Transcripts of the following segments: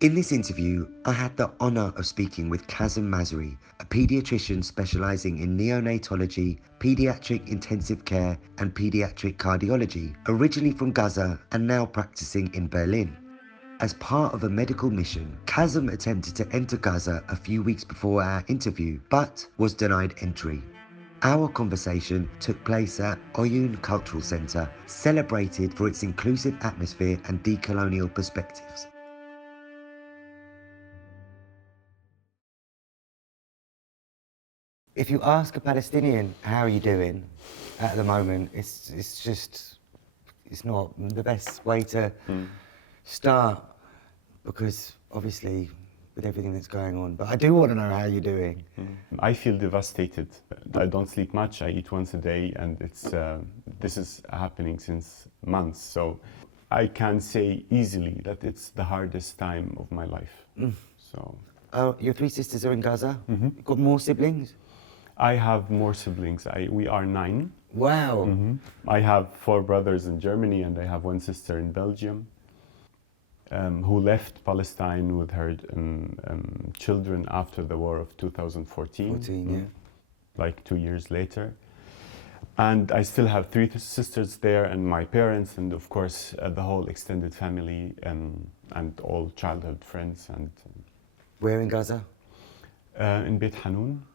In this interview, I had the honour of speaking with Qassem Massri, a paediatrician specialising in neonatology, paediatric intensive care and paediatric cardiology, originally from Gaza and now practising in Berlin. As part of a medical mission, Qassem attempted to enter Gaza a few weeks before our interview, but was denied entry. Our conversation took place at Oyoun Cultural Centre, celebrated for its inclusive atmosphere and decolonial perspectives. If you ask a Palestinian, how are you doing at the moment, it's not the best way to start, because obviously with everything that's going on, but I do want to know how you're doing. I feel devastated. I don't sleep much. I eat once a day, and this is happening since months. So I can say easily that it's the hardest time of my life. So Your three sisters are in Gaza? You've got more siblings? I have more siblings. We are 9. Wow. I have 4 brothers in Germany, and I have 1 sister in Belgium, who left Palestine with her children after the war of 2014. Like 2 years later. And I still have 3 sisters there, and my parents, and of course the whole extended family, and all childhood friends. And Where in Gaza? in Beit Hanun.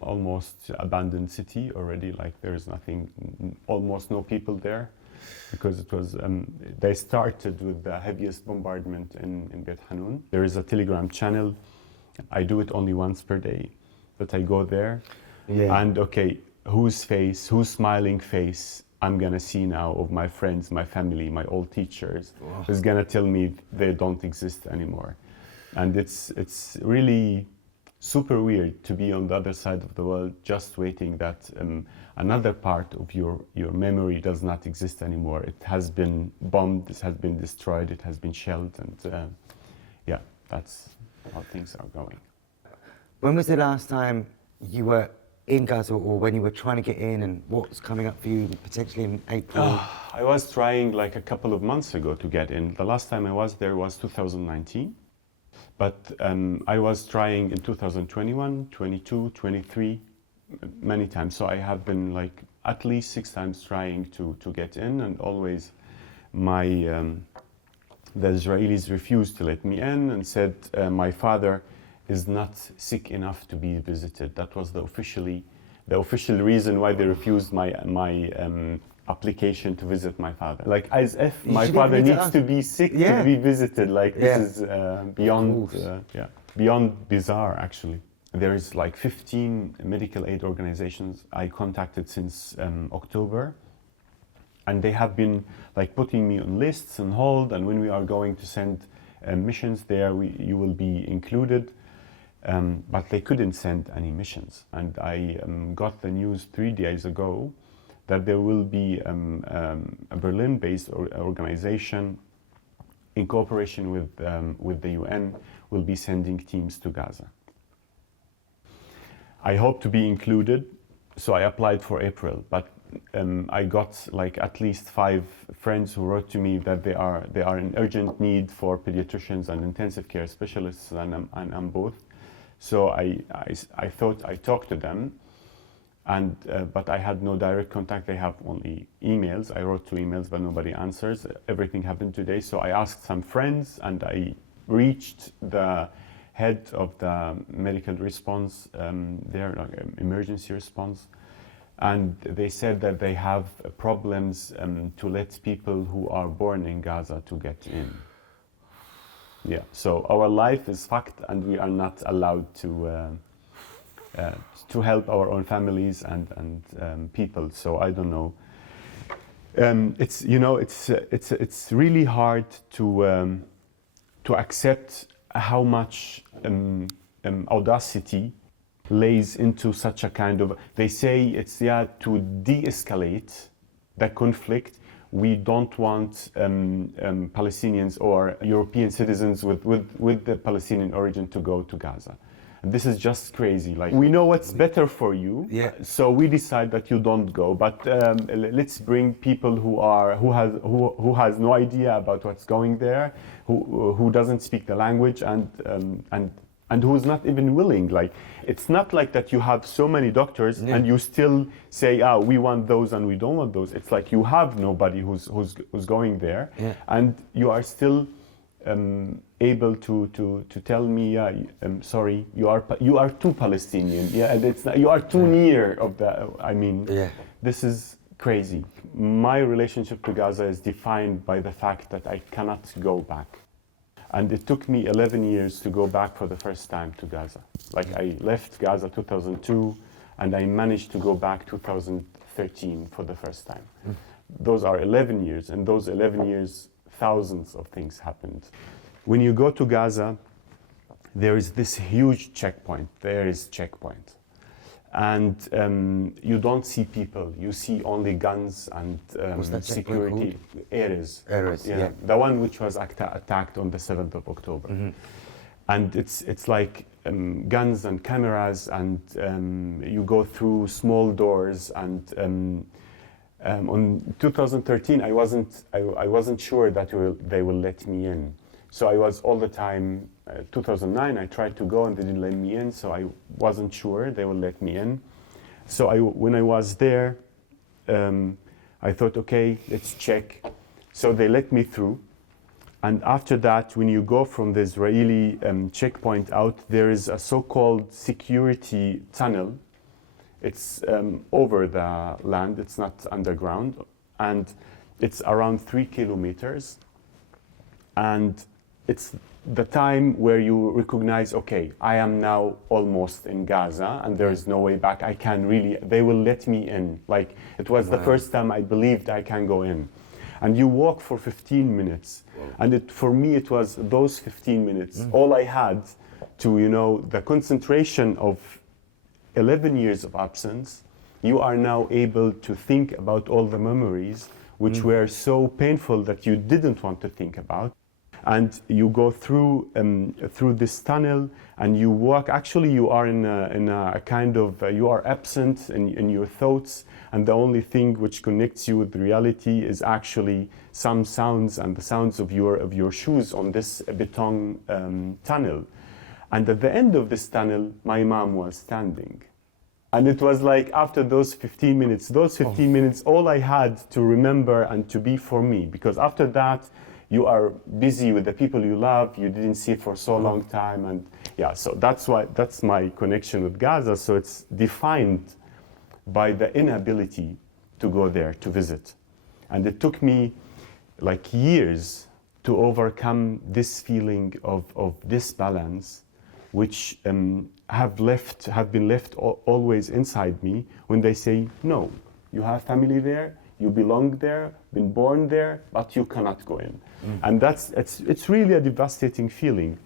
Almost abandoned city already, like there's nothing, almost no people there, because it was, they started with the heaviest bombardment in Beit Hanun. There is a Telegram channel. I do it only once per day, but I go there, and okay, whose smiling face I'm gonna see now of my friends, my family, my old teachers, is gonna tell me they don't exist anymore. And it's really super weird to be on the other side of the world, just waiting that another part of your memory does not exist anymore. It has been bombed, it has been destroyed, it has been shelled, and yeah, that's how things are going. When was the last time you were in Gaza, or when you were trying to get in, and what's coming up for you potentially in April? I was trying like a couple of months ago to get in. The last time I was there was 2019. But I was trying in 2021, 22, 23, many times. So I have been like at least 6 times trying to get in, and always the Israelis refused to let me in and said my father is not sick enough to be visited. That was the official reason why they refused my application to visit my father. Like as if my father needs to be sick to be visited. Like this is beyond bizarre, actually. There is like 15 medical aid organizations I contacted since October, and they have been like putting me on lists and hold, and when we are going to send missions there, you will be included. But they couldn't send any missions, and I got the news 3 days ago that there will be a Berlin-based organization in cooperation with the UN will be sending teams to Gaza. I hope to be included, so I applied for April, but I got like at least 5 friends who wrote to me that they are in urgent need for pediatricians and intensive care specialists, and I'm both. So I thought I talked to them, and but I had no direct contact. They have only emails. I wrote 2 emails, but nobody answers. Everything happened today, so I asked some friends, and I reached the head of the medical response there, like emergency response, and they said that they have problems to let people who are born in Gaza to get in. Yeah, so our life is fucked, and we are not allowed to help our own families and people. So I don't know. It's it's really hard to accept how much audacity lays into such a kind of. They say it's to de-escalate the conflict. We don't want Palestinians or European citizens with the Palestinian origin to go to Gaza. This is just crazy. Like, we know what's better for you, so we decide that you don't go. But let's bring people who has no idea about what's going there, who doesn't speak the language, and who's not even willing. Like, it's not like that you have so many doctors and you still say, we want those and we don't want those. It's like you have nobody who's going there, and you are still able to tell me, sorry, you are too Palestinian. And it's not, you are too near of the. I mean, this is crazy. My relationship to Gaza is defined by the fact that I cannot go back. And it took me 11 years to go back for the first time to Gaza. Like, I left Gaza 2002, and I managed to go back 2013 for the first time. Those are 11 years, and those 11 years, thousands of things happened. When you go to Gaza, there is this huge checkpoint. There is checkpoint. And you don't see people. You see only guns and security. Areas. The one which was attacked on the 7th of October. And it's like guns and cameras, and you go through small doors. And on 2013, I wasn't sure that they will let me in. So I was all the time. 2009, I tried to go and they didn't let me in, so I wasn't sure they will let me in. So when I was there, I thought, okay, let's check. So they let me through. And after that, when you go from the Israeli checkpoint out, there is a so-called security tunnel. It's over the land, it's not underground. And it's around 3 kilometers. And it's the time where you recognize, okay, I am now almost in Gaza and there is no way back. They will let me in. Like, it was the first time I believed I can go in. And you walk for 15 minutes. And for me, it was those 15 minutes. All I had to, the concentration of 11 years of absence, you are now able to think about all the memories which were so painful that you didn't want to think about. And you go through this tunnel, and you walk. Actually, you are in a kind of you are absent in your thoughts, and the only thing which connects you with reality is actually some sounds, and the sounds of your shoes on this beton tunnel. And at the end of this tunnel, my mom was standing, and it was like after those 15 minutes, all I had to remember and to be for me, because after that, you are busy with the people you love, you didn't see for so long time. And so that's my connection with Gaza. So it's defined by the inability to go there, to visit. And it took me like years to overcome this feeling of disbalance, which have been left always inside me when they say, no, you have family there, you belong there, been born there, but you cannot go in. And it's really a devastating feeling.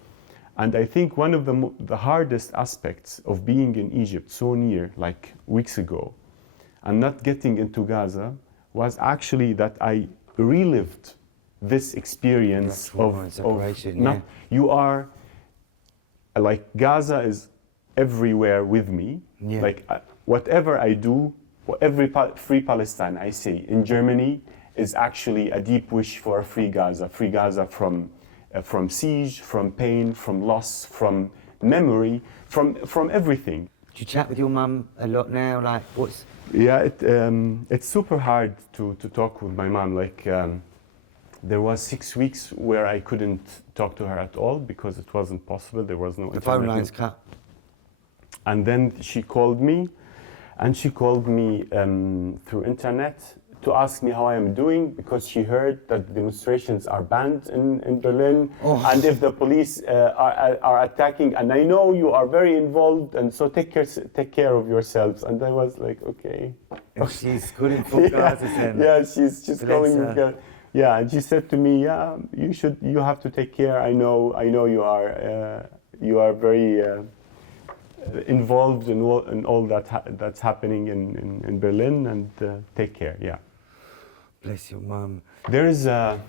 And I think one of the hardest aspects of being in Egypt so near, like weeks ago, and not getting into Gaza, was actually that I relived this experience of separation. You are, like, Gaza is everywhere with me. Like, whatever I do, for every free Palestine I say in Germany is actually a deep wish for a free Gaza from siege, from pain, from loss, from memory, from everything. Do you chat with your mum a lot now? Like, what's? Yeah, it's super hard to talk with my mom. Like, there was 6 weeks where I couldn't talk to her at all because it wasn't possible. There was no. The phone lines cut. And then she called me. And she called me through internet to ask me how I am doing, because she heard that demonstrations are banned in Berlin, and if the police are attacking, and I know you are very involved, and so take care of yourselves. And I was like, okay. She's good in full Gaza then. Yeah, she's just going. Yeah, and she said to me, yeah, you have to take care. I know you are very. Involved in all that's happening in Berlin, and take care. Yeah. Bless your mum. There is a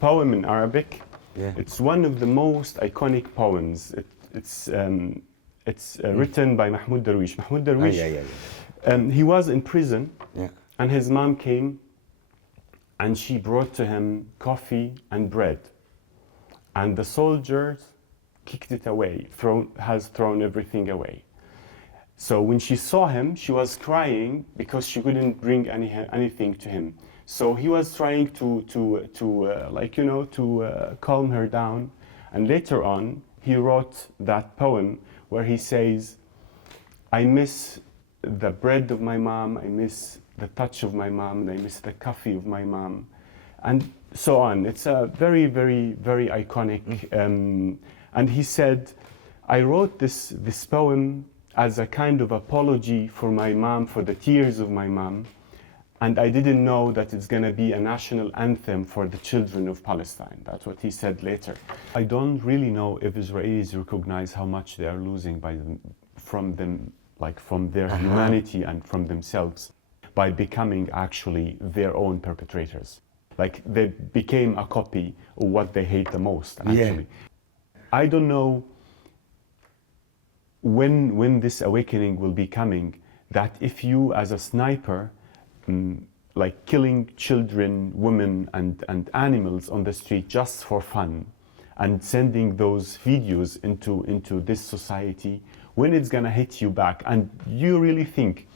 poem in Arabic. Yeah. It's one of the most iconic poems. It's written by Mahmoud Darwish. Mahmoud Darwish, he was in prison, and his mom came, and she brought to him coffee and bread. And the soldiers kicked it away, has thrown everything away. So when she saw him, she was crying because she couldn't bring anything to him. So he was trying to calm her down. And later on, he wrote that poem where he says, I miss the bread of my mom, I miss the touch of my mom, and I miss the coffee of my mom, and so on. It's a very, very, very iconic. And he said, I wrote this poem as a kind of apology for my mom, for the tears of my mom, and I didn't know that it's going to be a national anthem for the children of Palestine. That's what he said later. I don't really know if Israelis recognize how much they are losing from their humanity and from themselves by becoming actually their own perpetrators. Like they became a copy of what they hate the most, actually. I don't know when this awakening will be coming, that if you as a sniper, like killing children, women and animals on the street just for fun, and sending those videos into this society, when it's gonna hit you back. And you really think,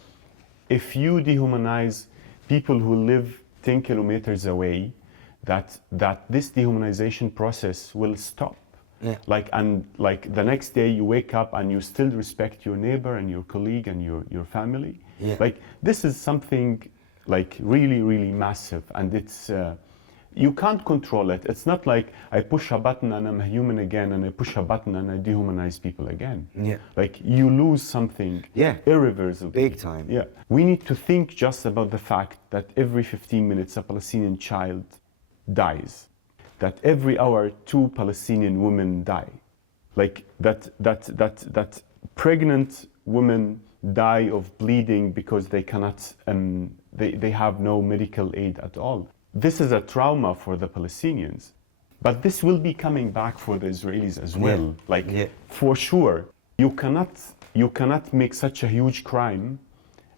if you dehumanize people who live 10 kilometers away, that this dehumanization process will stop. Like the next day you wake up and you still respect your neighbor and your colleague and your family. Like this is something like really, really massive, and it's you can't control it. It's not like I push a button and I'm a human again, and I push a button and I dehumanize people again. Like you lose something irreversible. Big time. We need to think just about the fact that every 15 minutes a Palestinian child dies, that every hour 2 Palestinian women die, like that pregnant women die of bleeding because they cannot, they have no medical aid at all. This is a trauma for the Palestinians, but this will be coming back for the Israelis as well. For sure, you cannot make such a huge crime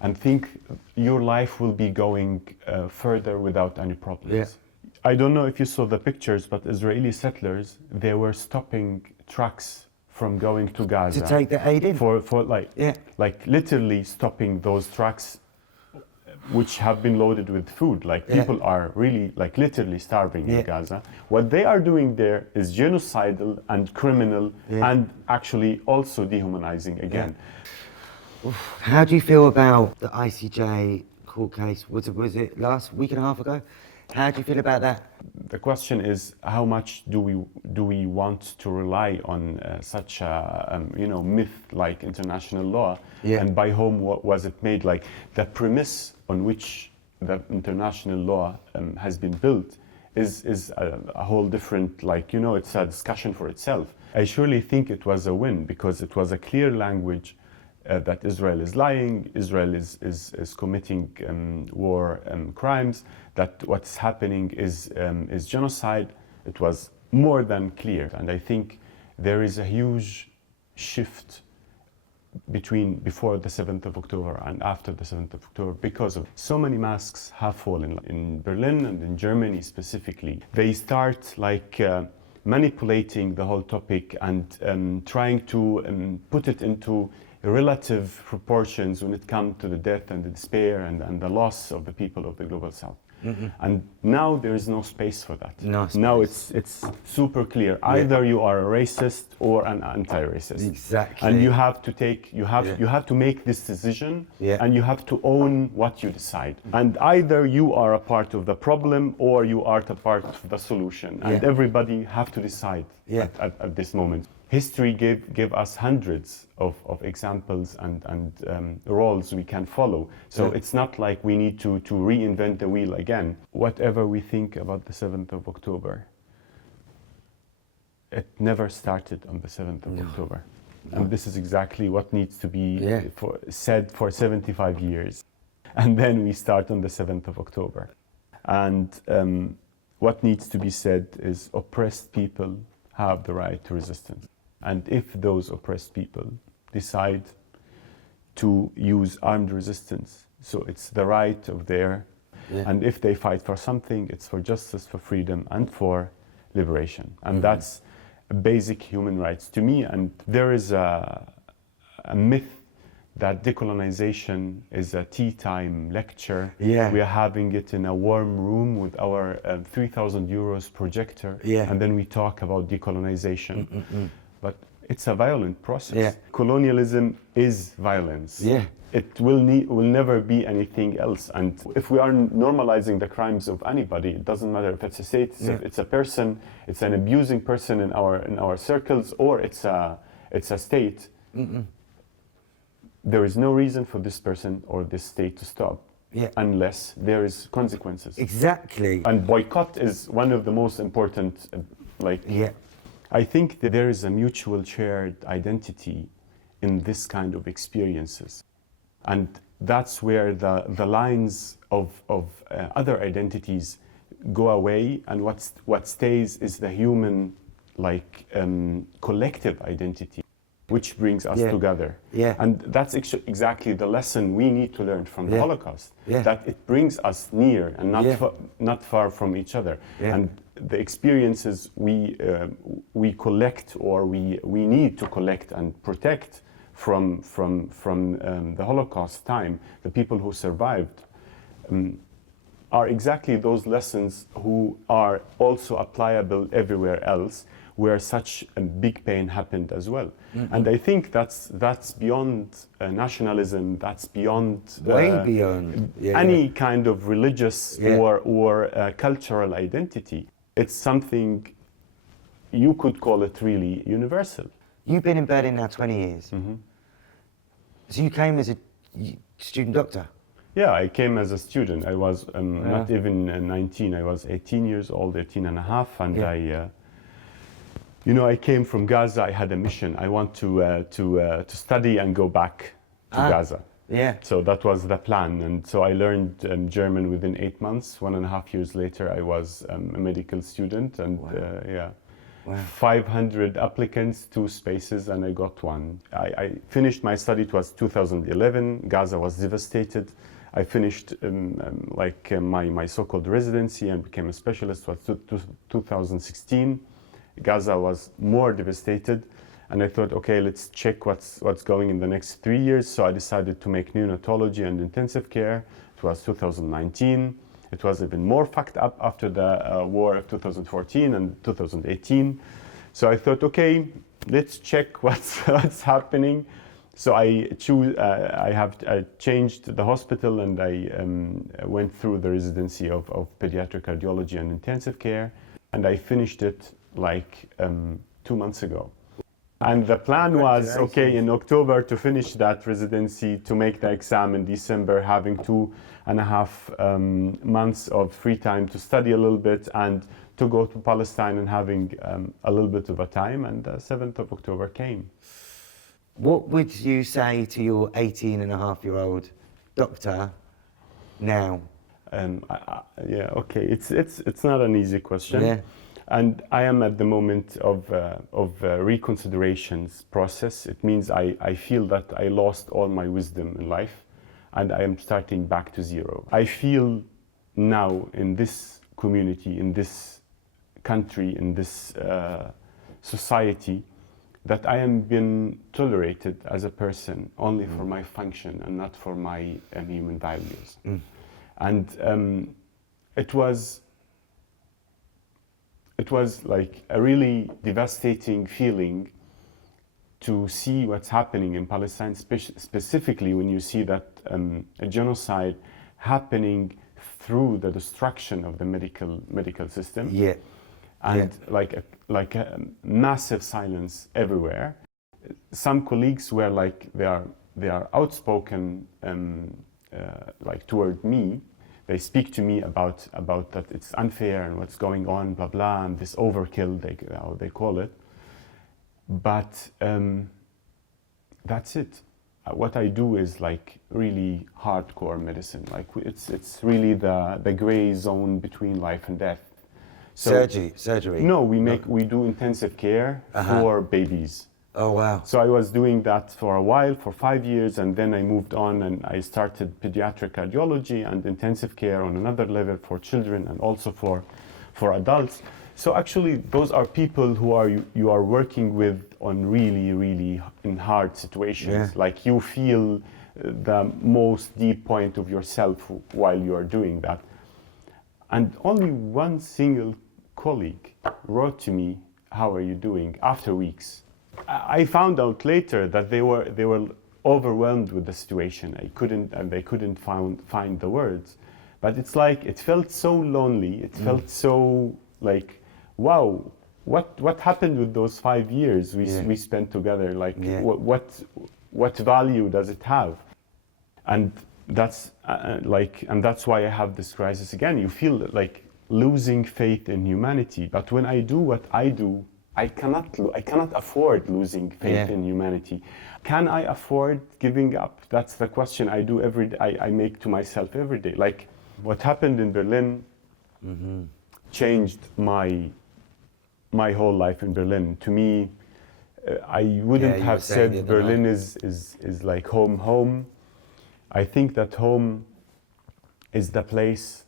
and think your life will be going further without any problems. I don't know if you saw the pictures, but Israeli settlers, they were stopping trucks from going to Gaza. To take the aid in? For like literally stopping those trucks which have been loaded with food. Like people are really like literally starving in Gaza. What they are doing there is genocidal and criminal and actually also dehumanizing again. How do you feel about the ICJ court case? Was it last week and a half ago? How do you feel about that? The question is, how much do we want to rely on such a myth like international law, and by whom was it made? Like the premise on which the international law has been built is a whole different, it's a discussion for itself. I surely think it was a win because it was a clear language that Israel is lying, Israel is committing war crimes, that what's happening is genocide. It was more than clear, and I think there is a huge shift before the 7th of October and after the 7th of October because of so many masks have fallen in Berlin and in Germany specifically. They start manipulating the whole topic and trying to put it into relative proportions when it comes to the death and the despair and the loss of the people of the global south. And now there is no space for that. Now it's super clear. Either you are a racist or an anti-racist. Exactly. And you have to make this decision, and you have to own what you decide. And either you are a part of the problem or you are a part of the solution. And everybody have to decide at this moment. History gave us hundreds of examples and roles we can follow. So it's not like we need to reinvent the wheel again. Whatever we think about the 7th of October, it never started on the 7th of October. And this is exactly what needs to be said for 75 years. And then we start on the 7th of October. And what needs to be said is oppressed people have the right to resistance. And if those oppressed people decide to use armed resistance. So it's the right of their, and if they fight for something, it's for justice, for freedom, and for liberation. And that's basic human rights to me. And there is a myth that decolonization is a tea time lecture. We are having it in a warm room with our 3,000 euros projector, and then we talk about decolonization. But it's a violent process. Colonialism is violence. It will never be anything else. And if we are normalizing the crimes of anybody, it doesn't matter if it's a state, it's a person, it's an abusing person in our circles, or it's a state. There is no reason for this person or this state to stop unless there is consequences. Exactly. And boycott is one of the most important, I think that there is a mutual shared identity in this kind of experiences. And that's where the lines of other identities go away, and what stays is the human, collective identity, which brings us together. And that's exactly the lesson we need to learn from the Holocaust, that it brings us near and not far from each other. And the experiences we collect, or we need to collect and protect from the Holocaust time, the people who survived, are exactly those lessons who are also applicable everywhere else where such a big pain happened as well. And I think that's beyond nationalism, that's beyond way beyond any kind of religious or cultural identity. It's something, you could call it really universal. You've been in Berlin now 20 years. So you came as a student doctor? Yeah, I came as a student. I was not even 19, I was 18 years old, 18 and a half, and I came from Gaza. I had a mission. I want to study and go back to Gaza. So that was the plan. And so I learned German within 8 months. 1.5 years later, I was a medical student. And 500 applicants, 2 spaces, and I got 1. I finished my study. It was 2011. Gaza was devastated. I finished my so-called residency and became a specialist. It was 2016. Gaza was more devastated, and I thought, okay, let's check what's going in the next 3 years. So I decided to make neonatology and intensive care. It was 2019. It was even more fucked up after the war of 2014 and 2018. So I thought, okay, let's check what's happening. So I changed the hospital, and I went through the residency of pediatric cardiology and intensive care, and I finished it 2 months ago. And the plan was, okay, in October to finish that residency, to make the exam in December, having 2.5 months of free time to study a little bit and to go to Palestine and having a little bit of a time, and the 7th of October came. What would you say to your 18-and-a-half-year-old doctor now? Okay, it's not an easy question. And I am at the moment of reconsiderations process. It means I feel that I lost all my wisdom in life, and I am starting back to zero. I feel now in this community, in this country, in this society, that I am being tolerated as a person only for my function and not for my human values. And it was like a really devastating feeling to see what's happening in Palestine, specifically when you see that a genocide happening through the destruction of the medical system. And like a massive silence everywhere. Some colleagues were like, they are outspoken toward me. They speak to me about that it's unfair and what's going on, blah blah, and this overkill, how they call it. But that's it. What I do is like really hardcore medicine. Like it's really the gray zone between life and death. So, surgery? No, we do intensive care for babies. Oh, wow. So I was doing that for a while, for 5 years, and then I moved on and I started pediatric cardiology and intensive care on another level for children and also for adults. So actually, those are people who you are working with on really, really in hard situations. Yeah. Like you feel the most deep point of yourself while you are doing that. And only one single colleague wrote to me, "How are you doing?" after weeks. I found out later that they were overwhelmed with the situation. They couldn't find the words. But it's like it felt so lonely. It felt so like, wow, what happened with those 5 years we spent together? Like, what value does it have? And that's and that's why I have this crisis again. You feel like losing faith in humanity. But when I do what I do, I cannot afford losing faith in humanity. Can I afford giving up? That's the question I do every day. I make to myself every day. Like what happened in Berlin changed my whole life in Berlin. To me, I wouldn't have said Berlin is like home. I think that home is the place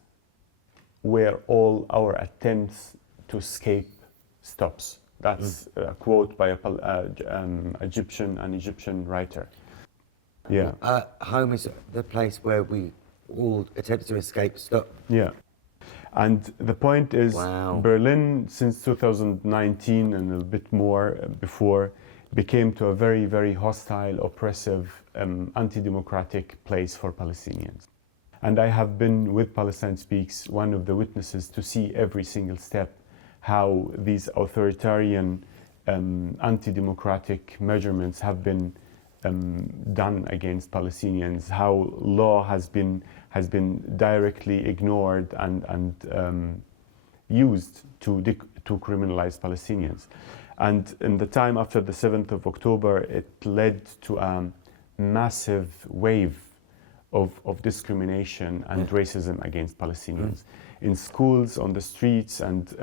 where all our attempts to escape stops. That's a quote by an Egyptian writer. Yeah. Home is the place where we all attempt to escape stop. Yeah. And the point is, Berlin, since 2019 and a bit more before, became to a very, very hostile, oppressive, anti-democratic place for Palestinians. And I have been, with Palestine Speaks, one of the witnesses to see every single step how these authoritarian, anti-democratic measurements have been done against Palestinians, how law has been directly ignored and used to criminalize Palestinians. And in the time after the 7th of October, it led to a massive wave of discrimination and racism against Palestinians in schools, on the streets, and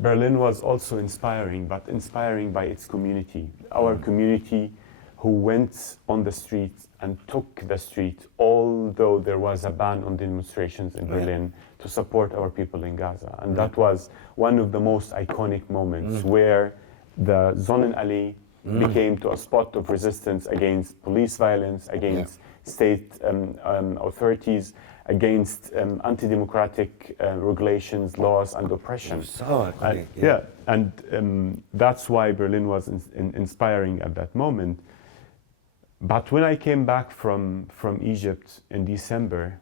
Berlin was also inspiring, but inspiring by its community. Our community who went on the street and took the street, although there was a ban on demonstrations in Berlin, to support our people in Gaza. And that was one of the most iconic moments where the Sonnenallee became to a spot of resistance against police violence, against state authorities, against anti-democratic regulations, laws, and oppression. So iconic. And that's why Berlin was inspiring at that moment. But when I came back from Egypt in December,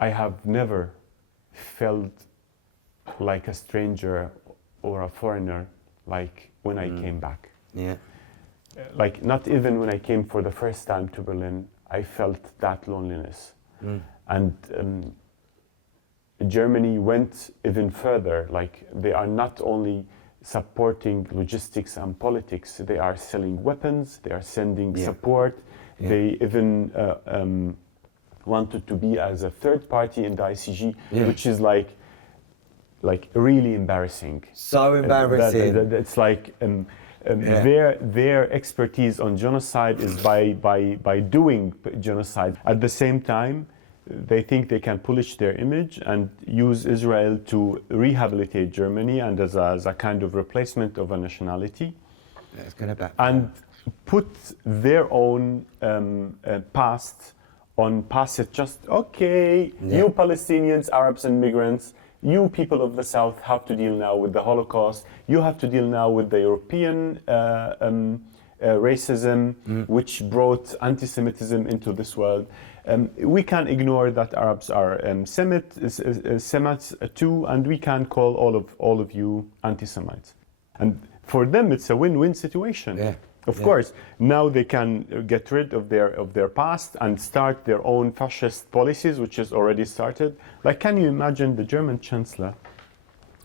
I have never felt like a stranger or a foreigner like when I came back. Yeah. Like not even when I came for the first time to Berlin, I felt that loneliness. And Germany went even further. Like they are not only supporting logistics and politics, they are selling weapons, they are sending support. They even wanted to be as a third party in the ICG, which is like really embarrassing. So embarrassing. It's like their expertise on genocide is by doing genocide. At the same time, they think they can polish their image and use Israel to rehabilitate Germany and as a kind of replacement of a nationality. It's gonna back. And put their own past it. Just you Palestinians, Arabs, and migrants. You people of the South have to deal now with the Holocaust. You have to deal now with the European racism, which brought antisemitism into this world. We can ignore that Arabs are Semites too, and we can call all of you anti-Semites. And for them, it's a win-win situation. Yeah. Of course, now they can get rid of their past and start their own fascist policies, which is already started. Like, can you imagine the German Chancellor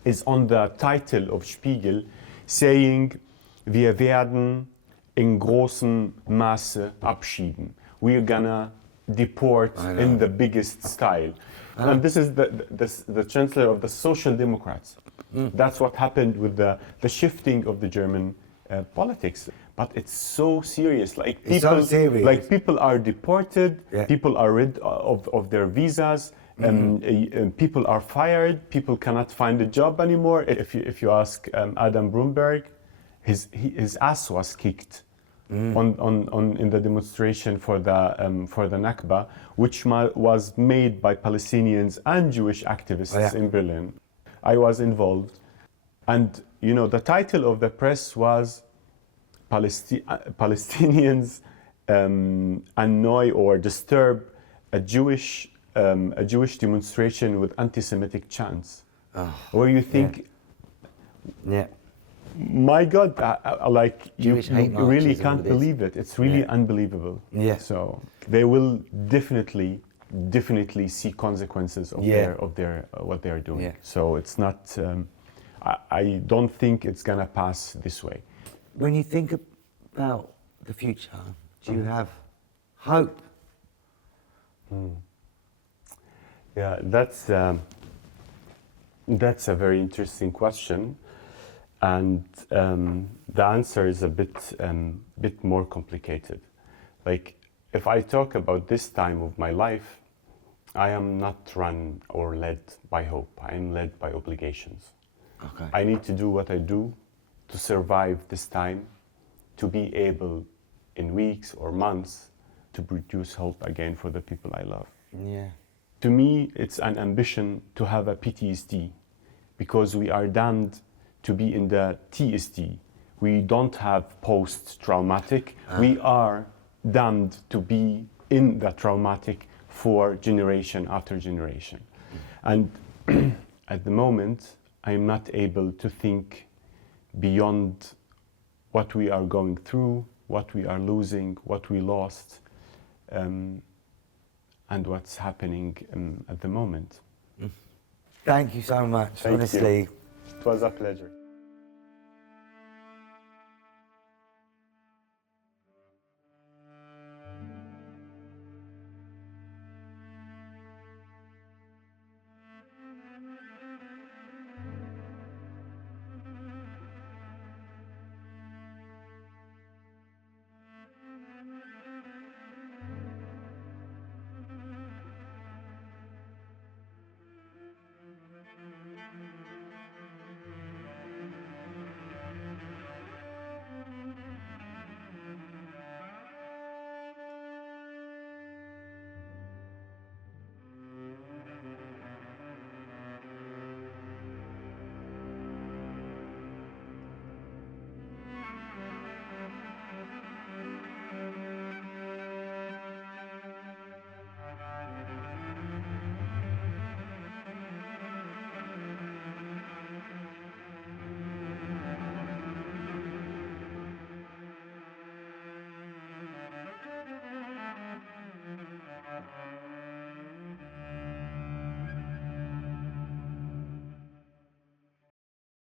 is on the title of Spiegel saying, "Wir werden in großem Maße abschieben." We're gonna deport in the biggest style. And this is the Chancellor of the Social Democrats. That's what happened with the shifting of the German politics. but it's so serious. Like It's so serious. like people are deported, Yeah. people are rid of their visas, people are fired, people cannot find a job anymore. If you ask Adam Brumberg, his ass was kicked in the demonstration for the Nakba, which was made by Palestinians and Jewish activists in Berlin. I was involved, and you know the title of the press was Palestinians annoy or disturb a Jewish demonstration with anti-Semitic chants, where you think, my God, like you really can't believe it. It's really unbelievable. Yeah. So they will definitely see consequences of their what they are doing. Yeah. So it's not. I don't think it's gonna pass this way. When you think about the future, do you have hope? Yeah, that's a very interesting question, and the answer is a bit more complicated. Like, if I talk about this time of my life, I am not run or led by hope. I am led by obligations. Okay. I need to do what I do to survive this time, to be able, in weeks or months, to produce hope again for the people I love. Yeah. To me, it's an ambition to have a PTSD, because we are damned to be in the TSD. We don't have post-traumatic. We are damned to be in the traumatic for generation after generation. And at the moment, I am not able to think beyond what we are going through, what we are losing, what we lost, and what's happening at the moment. Thank you so much, Thank honestly. you. It was a pleasure.